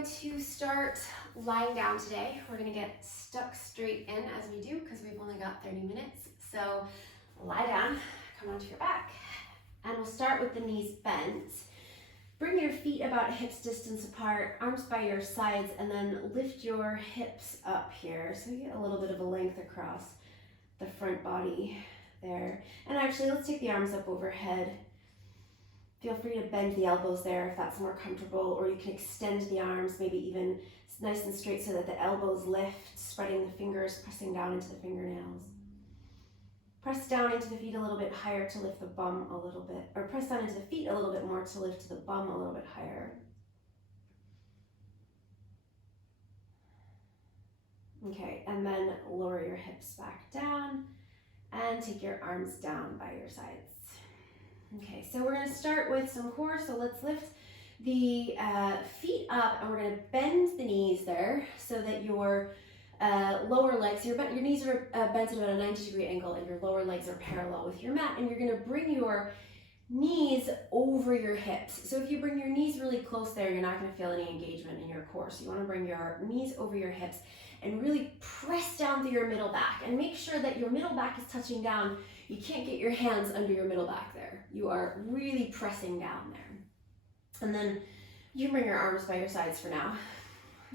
going to start lying down today. We're going to get stuck straight in as we do because we've only got 30 minutes. So lie down, come onto your back, and we'll start with the knees bent. Bring your feet about hips distance apart, arms by your sides, and then lift your hips up here. So you get a little bit of a length across the front body there. And actually, let's take the arms up overhead. Feel free to bend the elbows there if that's more comfortable, or you can extend the arms, maybe even nice and straight so that the elbows lift, spreading the fingers, pressing down into the fingernails. Press down into the feet a little bit higher to lift the bum a little bit, or press down into the feet a little bit more to lift the bum a little bit higher. Okay, and then lower your hips back down and take your arms down by your sides. Okay, so we're going to start with some core, so let's lift the feet up and we're going to bend the knees there so that your lower legs, your knees are bent at about a 90-degree angle and your lower legs are parallel with your mat, and you're going to bring your knees over your hips. So if you bring your knees really close there, you're not going to feel any engagement in your core. So you want to bring your knees over your hips and really press down through your middle back, and make sure that your middle back is touching down. You can't get your hands under your middle back there. You are really pressing down there. And then you can bring your arms by your sides for now.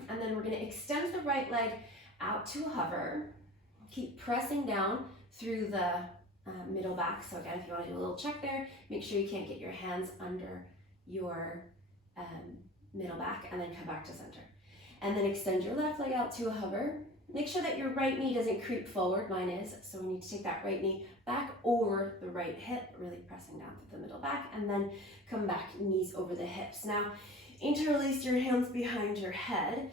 And then we're going to extend the right leg out to a hover. Keep pressing down through the middle back. So again, if you want to do a little check there, make sure you can't get your hands under your middle back, and then come back to center. And then extend your left leg out to a hover. Make sure that your right knee doesn't creep forward, mine is, so we need to take that right knee back over the right hip, really pressing down through the middle back, and then come back, knees over the hips. Now, interlace your hands behind your head,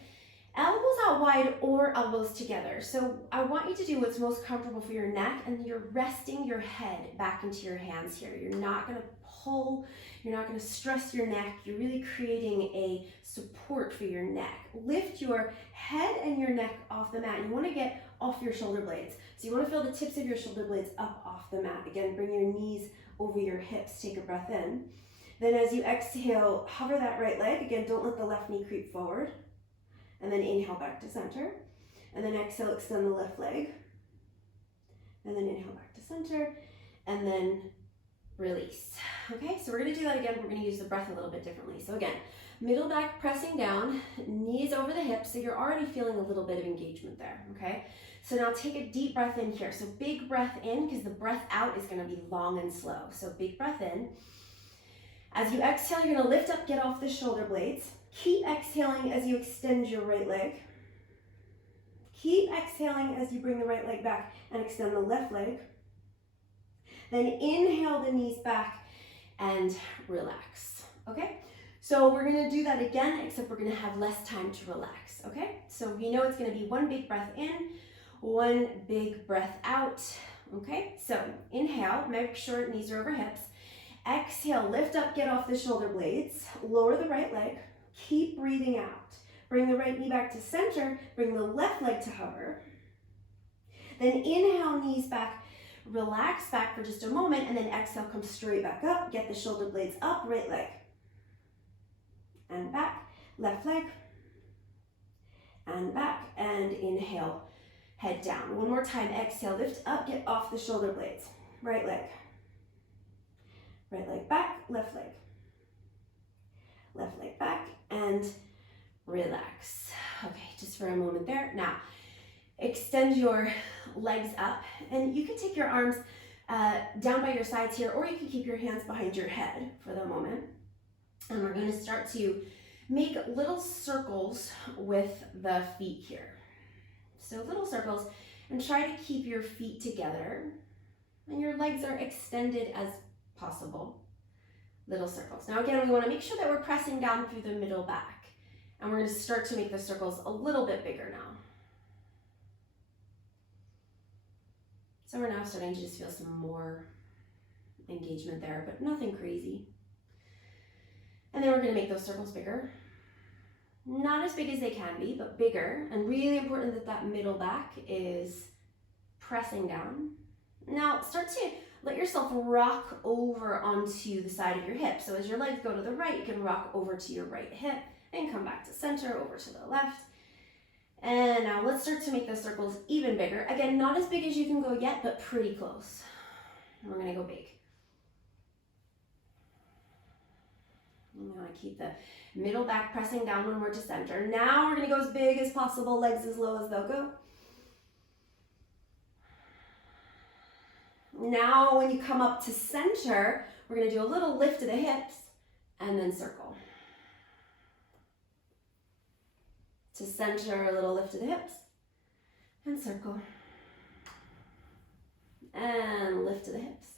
elbows out wide or elbows together. So I want you to do what's most comfortable for your neck, and you're resting your head back into your hands here. You're not gonna pull, you're not gonna stress your neck, you're really creating a support for your neck. Lift your head and your neck off the mat. You wanna get off your shoulder blades. So you wanna feel the tips of your shoulder blades up off the mat. Again, bring your knees over your hips, take a breath in. Then as you exhale, hover that right leg. Again, don't let the left knee creep forward. And then inhale back to center. And then exhale, extend the left leg. And then inhale back to center. And then release. Okay, so we're gonna do that again. We're gonna use the breath a little bit differently. So again, middle back pressing down, knees over the hips. So you're already feeling a little bit of engagement there, okay? So now take a deep breath in here. So big breath in, because the breath out is gonna be long and slow. So big breath in. As you exhale, you're gonna lift up, get off the shoulder blades. Keep exhaling as you extend your right leg. Keep exhaling as you bring the right leg back and extend the left leg. Then inhale the knees back and relax, okay? So we're gonna do that again, except we're gonna have less time to relax, okay? So we know it's gonna be one big breath in, one big breath out, okay? So inhale, make sure knees are over hips. Exhale, lift up, get off the shoulder blades, lower the right leg, keep breathing out. Bring the right knee back to center, bring the left leg to hover. Then inhale, knees back, relax back for just a moment, and then exhale, come straight back up, get the shoulder blades up, right leg. And back, left leg. And back, and inhale, head down. One more time, exhale, lift up, get off the shoulder blades. Right leg. Right leg back, left leg. Left leg back, and relax. Okay, just for a moment there. Now, extend your legs up, and you can take your arms down by your sides here, or you can keep your hands behind your head for the moment. And we're going to start to make little circles with the feet here. So little circles, and try to keep your feet together, and your legs are extended as possible. Little circles. Now again, we want to make sure that we're pressing down through the middle back, and we're going to start to make the circles a little bit bigger now. So we're now starting to just feel some more engagement there, but nothing crazy. And then we're going to make those circles bigger. Not as big as they can be, but bigger, and really important that that middle back is pressing down. Now start to let yourself rock over onto the side of your hip. So as your legs go to the right, you can rock over to your right hip and come back to center, over to the left. And now let's start to make the circles even bigger. Again, not as big as you can go yet, but pretty close. And we're gonna go big. You wanna keep the middle back pressing down when we're to center. Now we're gonna go as big as possible, legs as low as they'll go. Now when you come up to center, we're gonna do a little lift of the hips and then circle. To center, a little lift of the hips and circle. And lift of the hips.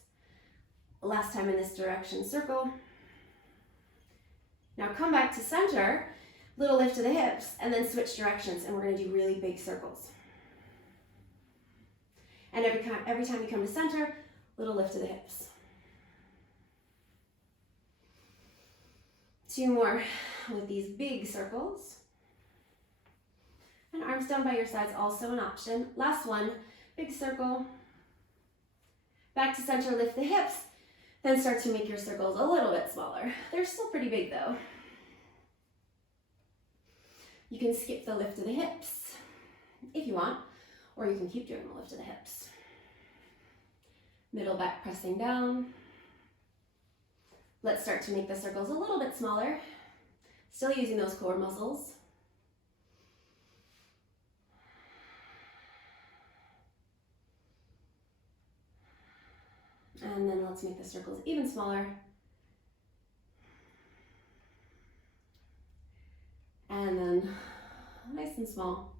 Last time in this direction, circle. Now come back to center, little lift of the hips, and then switch directions, and we're gonna do really big circles. And every time you come to center, little lift of the hips. 2 more with these big circles. And arms down by your sides, also an option. Last one, big circle. Back to center, lift the hips. Then start to make your circles a little bit smaller. They're still pretty big though. You can skip the lift of the hips if you want, or you can keep doing the lift of the hips. Middle back pressing down. Let's start to make the circles a little bit smaller. Still using those core muscles. And then let's make the circles even smaller. And then nice and small.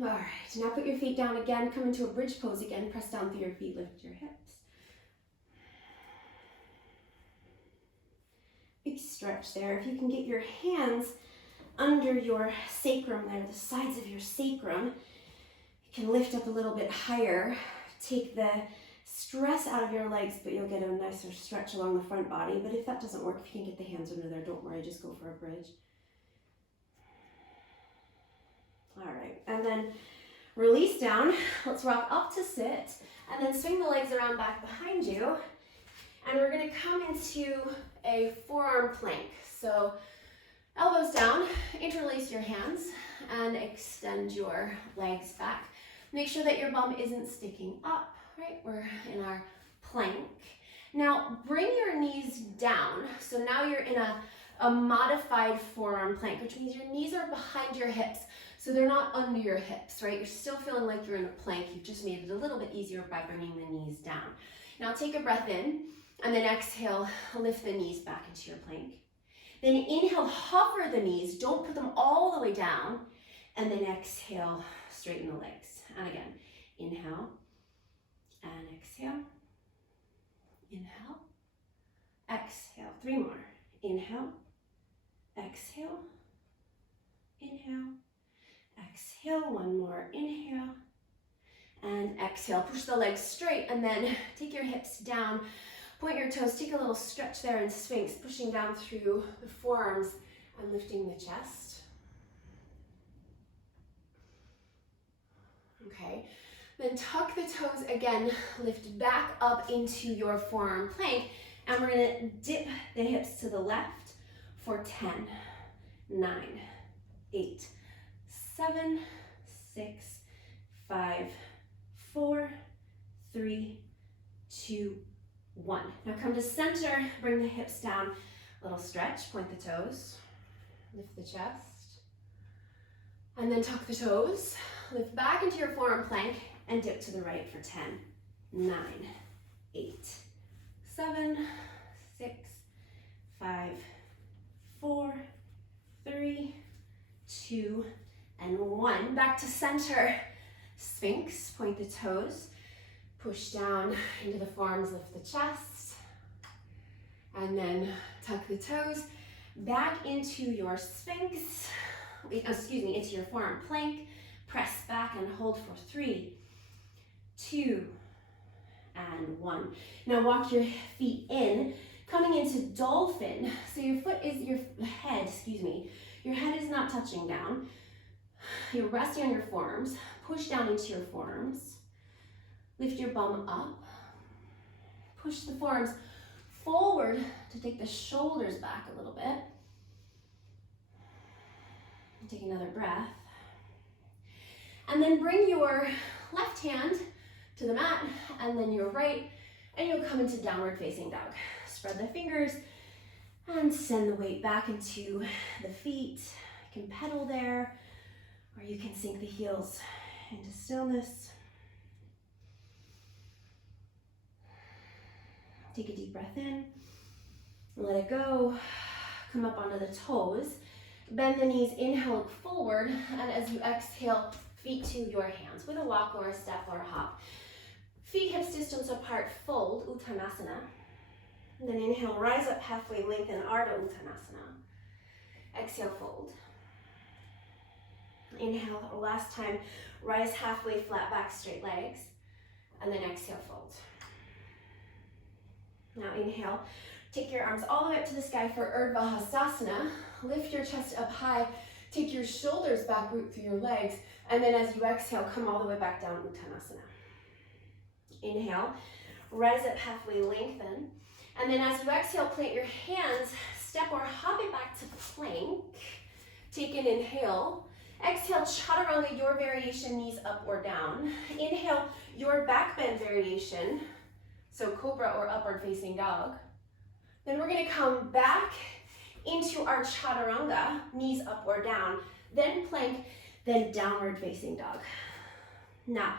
All right, now put your feet down again, come into a bridge pose again, press down through your feet, lift your hips. Big stretch there. If you can get your hands under your sacrum there, the sides of your sacrum, you can lift up a little bit higher. Take the stress out of your legs, but you'll get a nicer stretch along the front body. But if that doesn't work, if you can get the hands under there, don't worry, just go for a bridge. All right, and then release down. Let's rock up to sit, and then swing the legs around back behind you. And we're gonna come into a forearm plank. So elbows down, interlace your hands, and extend your legs back. Make sure that your bum isn't sticking up, right? We're in our plank. Now bring your knees down. So now you're in a modified forearm plank, which means your knees are behind your hips. So they're not under your hips, right? You're still feeling like you're in a plank. You've just made it a little bit easier by bringing the knees down. Now take a breath in, and then exhale, lift the knees back into your plank. Then inhale, hover the knees, don't put them all the way down, and then exhale, straighten the legs. And again, inhale and exhale, inhale, exhale. 3 more. Inhale, exhale, inhale, exhale. 1 more. Inhale and exhale. Push the legs straight, and then take your hips down. Point your toes, take a little stretch there in Sphinx, pushing down through the forearms and lifting the chest. Okay, then tuck the toes again, lift back up into your forearm plank, and we're gonna dip the hips to the left for 10, 9, 8, 7, 6, 5, 4, 3, 2, 1. Now come to center, bring the hips down, little stretch, point the toes, lift the chest, and then tuck the toes, lift back into your forearm plank, and dip to the right for 10, 9, 8, 7, 6, 5, 4, 3, 2, and 1. Back to center, Sphinx, point the toes, push down into the forearms, lift the chest, and then tuck the toes back into your Sphinx, into your forearm plank. Press back and hold for 3, 2, and 1. Now walk your feet in, coming into dolphin. So your head is not touching down. You're resting on your forearms. Push down into your forearms. Lift your bum up. Push the forearms forward to take the shoulders back a little bit. Take another breath. And then bring your left hand to the mat and then your right, and you'll come into downward facing dog. Spread the fingers and send the weight back into the feet. You can pedal there, or you can sink the heels into stillness. Take a deep breath in, let it go. Come up onto the toes. Bend the knees, inhale, look forward, and as you exhale, feet to your hands with a walk or a step or a hop. Feet hips distance apart, fold, Uttanasana. And then inhale, rise up halfway, lengthen, Ardha Uttanasana. Exhale, fold. Inhale, last time, rise halfway, flat back, straight legs. And then exhale, fold. Now inhale, take your arms all the way up to the sky for Urdhva Hastasana. Lift your chest up high, take your shoulders back, root through your legs, and then as you exhale, come all the way back down, Uttanasana. Inhale, rise up halfway, lengthen, and then as you exhale, plant your hands, step or hop it back to plank. Take an inhale. Exhale, Chaturanga, your variation, knees up or down. Inhale, your back bend variation, so Cobra or upward facing dog. Then we're gonna come back into our Chaturanga, knees up or down, then plank, then downward facing dog. Now,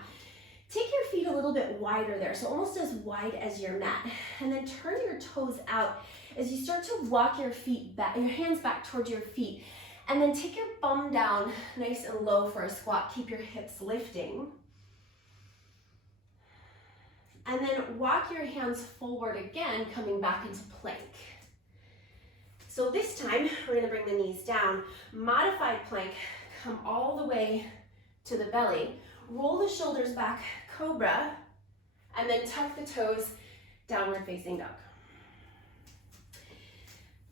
take your feet a little bit wider there, so almost as wide as your mat, and then turn your toes out as you start to walk your feet back, your hands back towards your feet, and then take your bum down nice and low for a squat. Keep your hips lifting. And then walk your hands forward again, coming back into plank. So this time, we're gonna bring the knees down. Modified plank, come all the way to the belly. Roll the shoulders back, Cobra, and then tuck the toes, downward facing dog.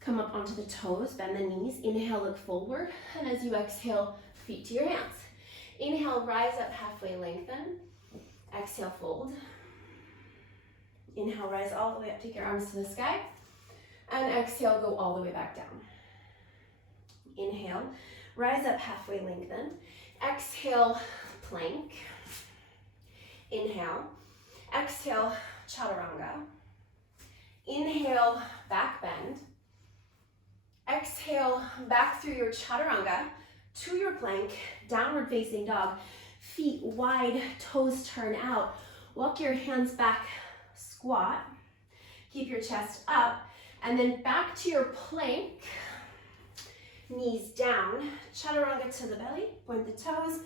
Come up onto the toes, bend the knees. Inhale, look forward, and as you exhale, feet to your hands. Inhale, rise up halfway, lengthen. Exhale, fold. Inhale, rise all the way up, take your arms to the sky. And exhale, go all the way back down. Inhale, rise up halfway, lengthen. Exhale, plank. Inhale. Exhale, Chaturanga. Inhale, back bend. Exhale, back through your Chaturanga to your plank, downward facing dog. Feet wide, toes turn out. Walk your hands back, squat. Keep your chest up. And then back to your plank, knees down, Chaturanga to the belly, point the toes,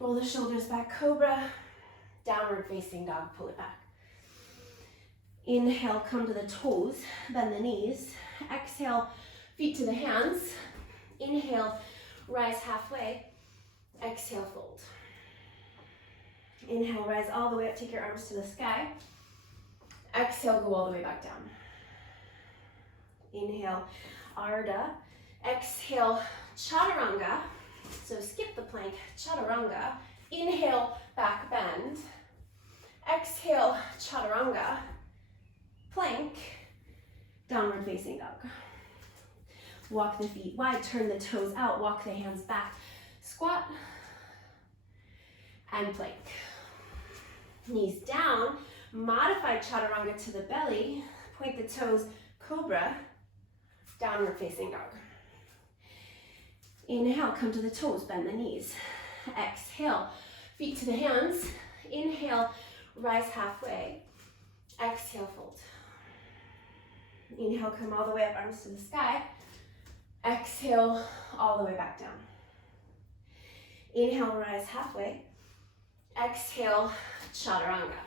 roll the shoulders back, Cobra, downward facing dog, pull it back. Inhale, come to the toes, bend the knees. Exhale, feet to the hands. Inhale, rise halfway. Exhale, fold. Inhale, rise all the way up, take your arms to the sky. Exhale, go all the way back down. Inhale, Ardha. Exhale, Chaturanga. So skip the plank, Chaturanga. Inhale, back bend. Exhale, Chaturanga. Plank, downward facing dog. Walk the feet wide, turn the toes out, walk the hands back. Squat and plank. Knees down, modified Chaturanga to the belly. Point the toes, Cobra. Downward facing dog. Inhale, come to the toes, bend the knees. Exhale, feet to the hands. Inhale, rise halfway. Exhale, fold. Inhale, come all the way up, arms to the sky. Exhale, all the way back down. Inhale, rise halfway. Exhale, Chaturanga.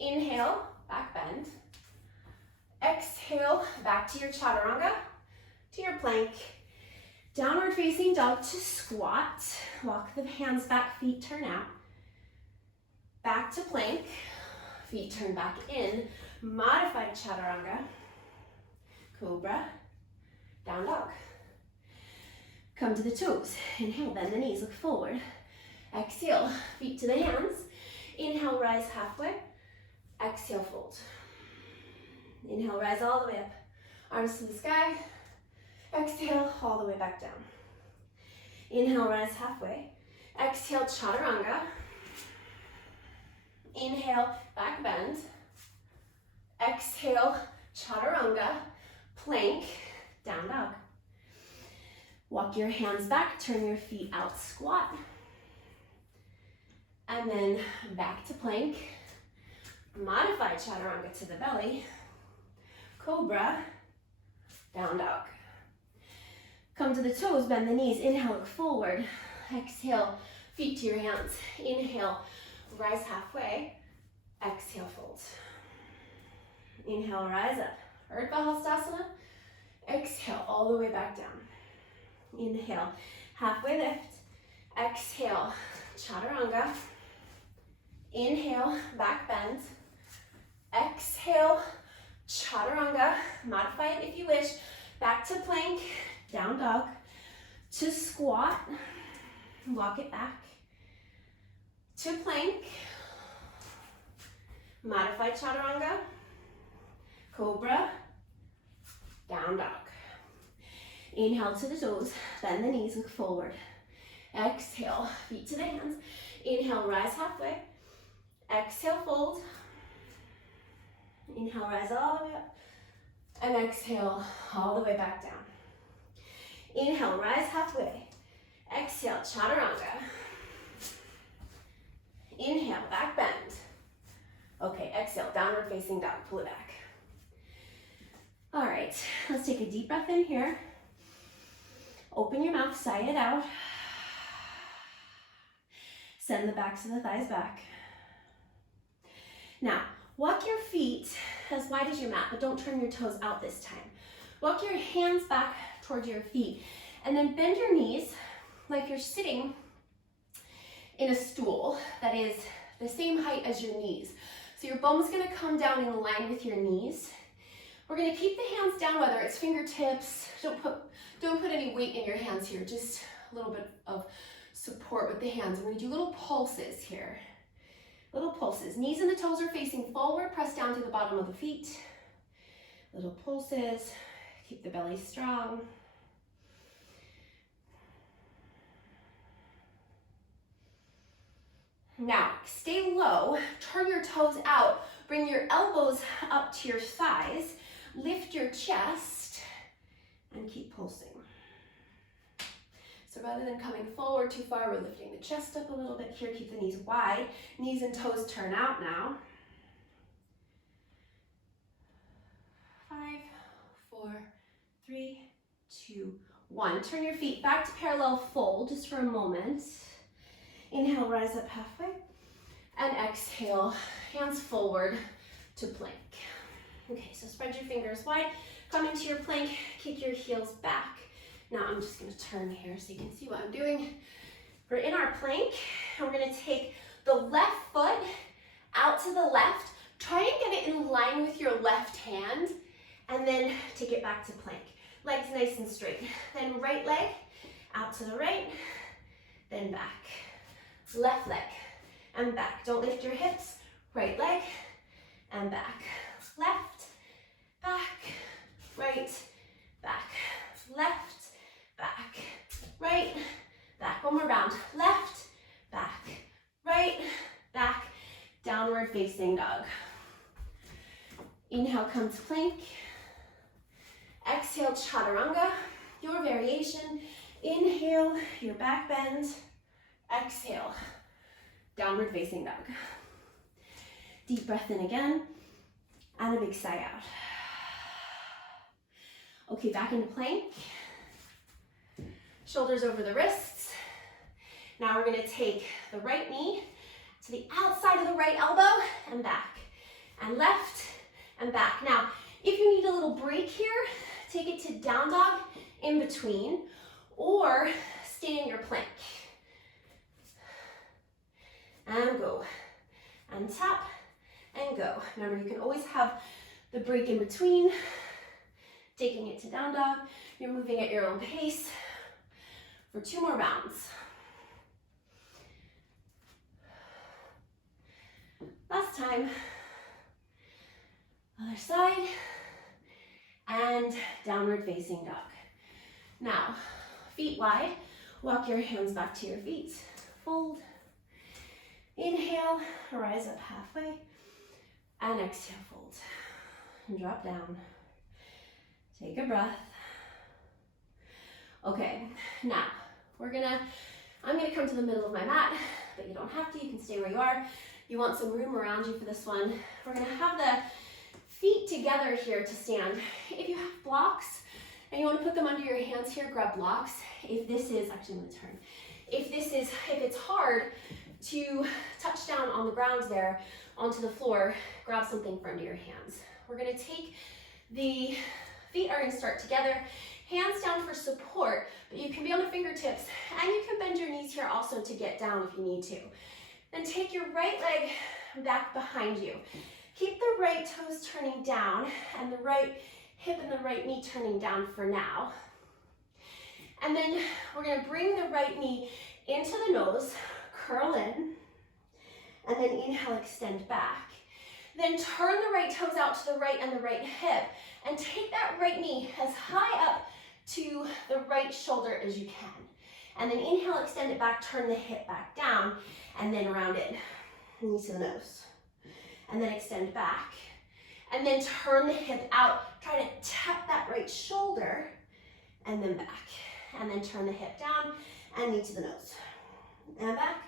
Inhale, back bend. Exhale, back to your Chaturanga, to your plank. Downward facing dog to squat. Walk the hands back, feet turn out. Back to plank, feet turn back in. Modified Chaturanga, Cobra, down dog. Come to the toes. Inhale, bend the knees, look forward. Exhale, feet to the hands. Inhale, rise halfway. Exhale, fold. Inhale, rise all the way up. Arms to the sky. Exhale, all the way back down. Inhale, rise halfway. Exhale, chaturanga. Inhale, back bend. Exhale, chaturanga, plank, down dog. Walk your hands back, turn your feet out, squat. And then back to plank. Modify chaturanga to the belly. Cobra, down dog. Come to the toes, bend the knees. Inhale, look forward. Exhale, feet to your hands. Inhale, rise halfway. Exhale, fold. Inhale, rise up. Urdhva Hastasana. Exhale, all the way back down. Inhale, halfway lift. Exhale, chaturanga. Inhale, back bend. Exhale, chaturanga. Modify it if you wish. Back to plank, down dog. To squat, walk it back. To plank, modify chaturanga. Cobra, down dog. Inhale to the toes, bend the knees, look forward. Exhale, feet to the hands. Inhale, rise halfway. Exhale, fold. Inhale, rise all the way up. And exhale, all the way back down. Inhale, rise halfway. Exhale, chaturanga. Inhale, back bend. Okay, exhale, downward facing dog, pull it back. All right, let's take a deep breath in here. Open your mouth, sigh it out. Send the backs of the thighs back. Now, walk your feet as wide as your mat, but don't turn your toes out this time. Walk your hands back towards your feet, and then bend your knees like you're sitting in a stool that is the same height as your knees. So your bum's gonna come down in line with your knees. We're gonna keep the hands down, whether it's fingertips. Don't put any weight in your hands here, just a little bit of support with the hands. We're gonna do little pulses here. Little pulses. Knees and the toes are facing forward. Press down to the bottom of the feet. Little pulses. Keep the belly strong. Now, stay low. Turn your toes out. Bring your elbows up to your thighs. Lift your chest and keep pulsing. So rather than coming forward too far, we're lifting the chest up a little bit here. Keep the knees wide. Knees and toes turn out now. 5, 4, 3, 2, 1. Turn your feet back to parallel fold just for a moment. Inhale, rise up halfway. And exhale, hands forward to plank. Okay, so spread your fingers wide. Come into your plank, kick your heels back. Now I'm just gonna turn here so you can see what I'm doing. We're in our plank, and we're gonna take the left foot out to the left. Try and get it in line with your left hand, and then take it back to plank. Legs nice and straight. Then right leg out to the right, then back. Left leg and back. Don't lift your hips. Right leg and back. Left, back, right, back. Left, back, right, back. One more round. Left, back, right, back. Downward facing dog. Inhale, come to plank. Exhale, chaturanga, your variation. Inhale, your back bend. Exhale, downward facing dog. Deep breath in again, and a big sigh out. Okay, back into plank. Shoulders over the wrists. Now we're gonna take the right knee to the outside of the right elbow and back, and left and back. Now, if you need a little break here, take it to down dog in between, or stay in your plank. And go, and tap, and go. Remember, you can always have the break in between, taking it to down dog. You're moving at your own pace for 2 more rounds. Last time. Other side. And downward facing dog. Now, feet wide, walk your hands back to your feet. Fold. Inhale, rise up halfway. And exhale, fold. And drop down. Take a breath. Okay, now I'm gonna come to the middle of my mat, but you don't have to, you can stay where you are. You want some room around you for this one. We're gonna have the feet together here to stand. If you have blocks and you want to put them under your hands here, grab blocks. If I'm gonna turn. If it's hard to touch down on the ground there onto the floor, grab something for under your hands. We're gonna take the feet are gonna start together, hands down for support, but you can be on the fingertips and you can bend your knees here also to get down if you need to. Then take your right leg back behind you. Keep the right toes turning down and the right hip and the right knee turning down for now. And then we're gonna bring the right knee into the nose, curl in, and then inhale, extend back. Then turn the right toes out to the right and the right hip, and take that right knee as high up to the right shoulder as you can. And then inhale, extend it back, turn the hip back down, and then round it, knee to the nose. And then extend back. And then turn the hip out, try to tap that right shoulder, and then back. And then turn the hip down, and knee to the nose. And back,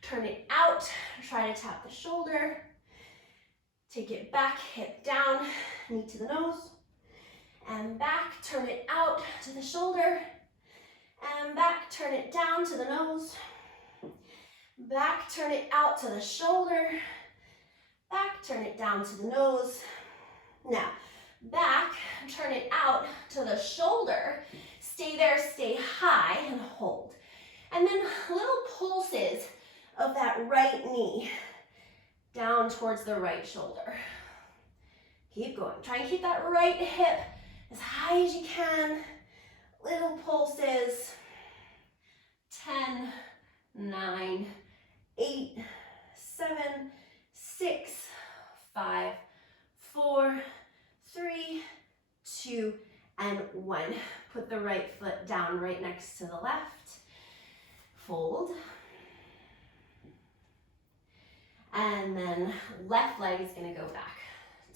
turn it out, try to tap the shoulder, take it back, hip down, knee to the nose, and back, turn it out to the shoulder, and back, turn it down to the nose, back, turn it out to the shoulder, back, turn it down to the nose. Now, back, turn it out to the shoulder, stay there, stay high, and hold. And then little pulses of that right knee down towards the right shoulder. Keep going. Try and keep that right hip as high as you can. Little pulses. 10, 9, 8, 7, 6, 5, 4, 3, 2, and 1. Put the right foot down right next to the left. Fold. And then left leg is going to go back.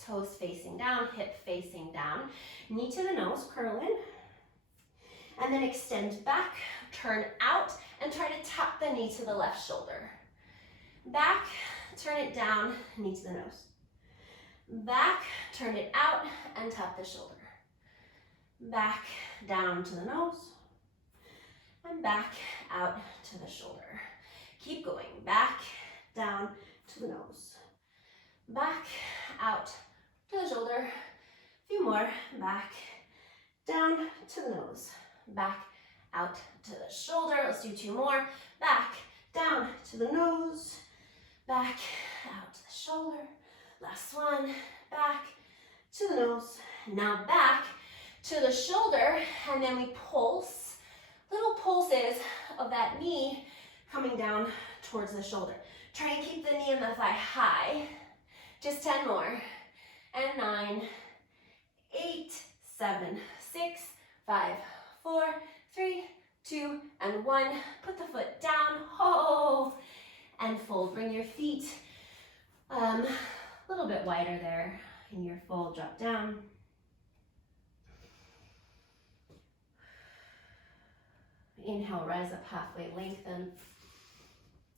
Toes facing down, hip facing down. Knee to the nose, curl in. And then extend back, turn out, and try to tap the knee to the left shoulder. Back, turn it down, knee to the nose. Back, turn it out, and tap the shoulder. Back, down to the nose. And back, out to the shoulder. Keep going. Back, down to the nose. Back, out to the shoulder. A few more. Back, down to the nose. Back, out to the shoulder. Let's do 2 more. Back, down to the nose. Back, out to the shoulder. Last one. Back to the nose. Now back to the shoulder, and then we pulse. Little pulses of that knee coming down towards the shoulder. Try and keep the knee and the thigh high. Just 10 more. And 9, 8, 7, 6, 5, 4, 3, 2, and 1. Put the foot down, hold, and fold. Bring your feet a little bit wider there in your fold. Drop down. Inhale, rise up halfway, lengthen.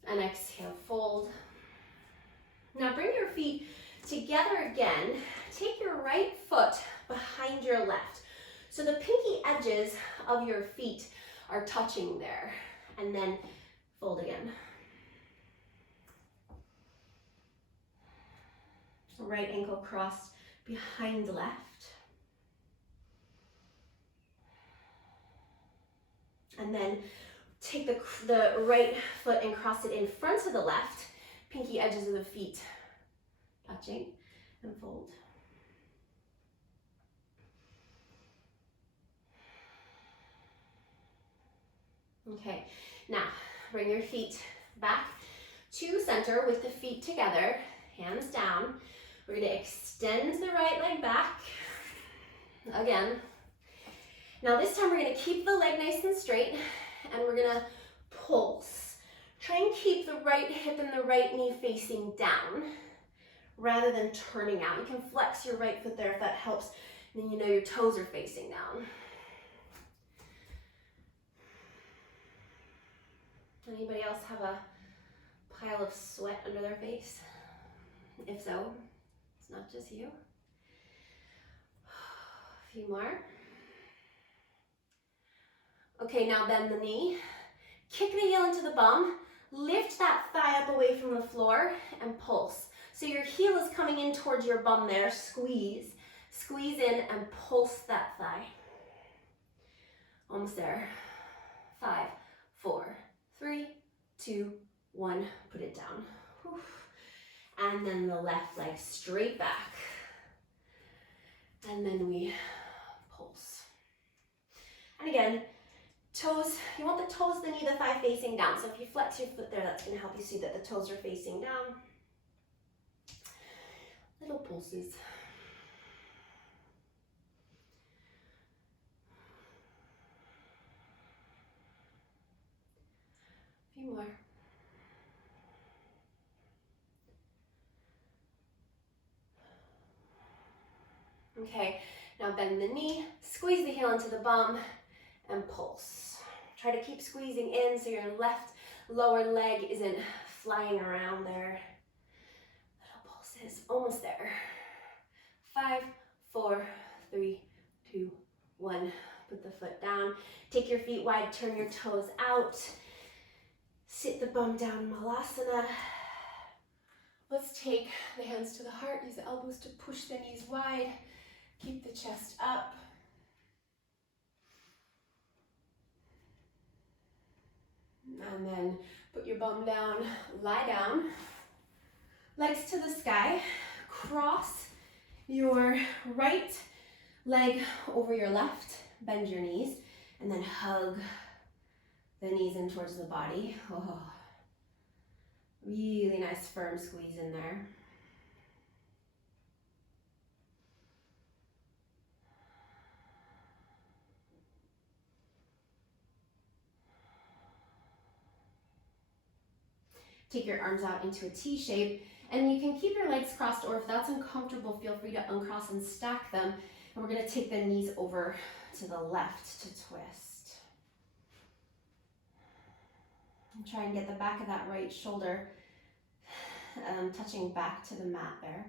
And exhale, fold. Now bring your feet together again. Take your right foot behind your left. So the pinky edges of your feet are touching there. And then fold again. Right ankle crossed behind the left. And then take the right foot and cross it in front of the left. Pinky edges of the feet touching, and fold. Okay, now bring your feet back to center with the feet together, hands down. We're gonna extend the right leg back. Again. Now this time we're gonna keep the leg nice and straight and we're gonna pulse. Try and keep the right hip and the right knee facing down rather than turning out. You can flex your right foot there if that helps. And then you know your toes are facing down. Anybody else have a pile of sweat under their face? If so, it's not just you. A few more. Okay, now bend the knee. Kick the heel into the bum. Lift that thigh up away from the floor and pulse. So your heel is coming in towards your bum there. Squeeze. Squeeze in and pulse that thigh. Almost there. 5, 4, 3, 2, 1. Put it down. Whew. And then the left leg straight back. And then we pulse. And again, toes, you want the toes, the knee, the thigh facing down. So if you flex your foot there, that's going to help you see that the toes are facing down. Little pulses. A few more. Okay, now bend the knee, squeeze the heel into the bum, and pulse. Try to keep squeezing in so your left lower leg isn't flying around there. Little pulses, almost there. 5, 4, 3, 2, 1. Put the foot down. Take your feet wide, turn your toes out. Sit the bum down, Malasana. Let's take the hands to the heart, use the elbows to push the knees wide. Keep the chest up. And then put your bum down, lie down. Legs to the sky. Cross your right leg over your left. Bend your knees. And then hug the knees in towards the body. Oh, really nice firm squeeze in there. Take your arms out into a T shape, and you can keep your legs crossed, or if that's uncomfortable, feel free to uncross and stack them. And we're going to take the knees over to the left to twist. And try and get the back of that right shoulder touching back to the mat there.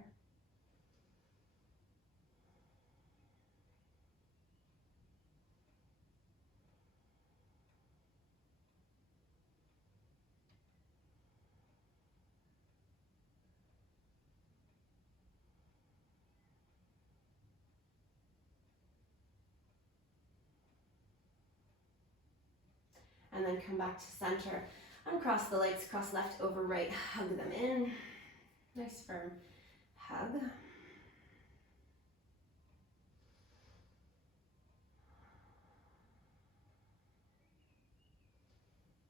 And then come back to center. Uncross the legs, cross left over right, hug them in. Nice firm hug.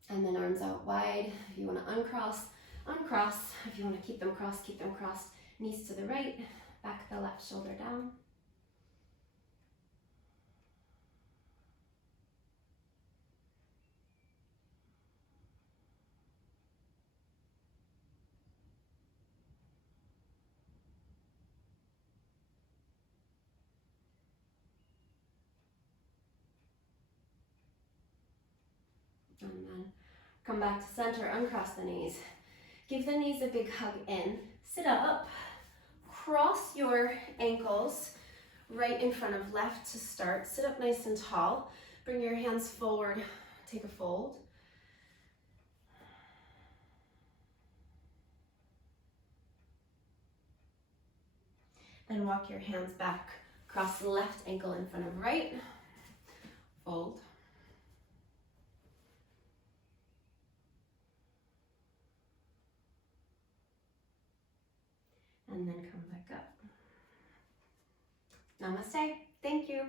And then arms out wide. If you want to uncross, uncross. If you want to keep them crossed, keep them crossed. Knees to the right, back the left shoulder down. And then come back to center, uncross the knees. Give the knees a big hug in. Sit up, cross your ankles right in front of left to start. Sit up nice and tall. Bring your hands forward, take a fold. Then walk your hands back, cross the left ankle in front of right, fold. And then come back up. Namaste. Thank you.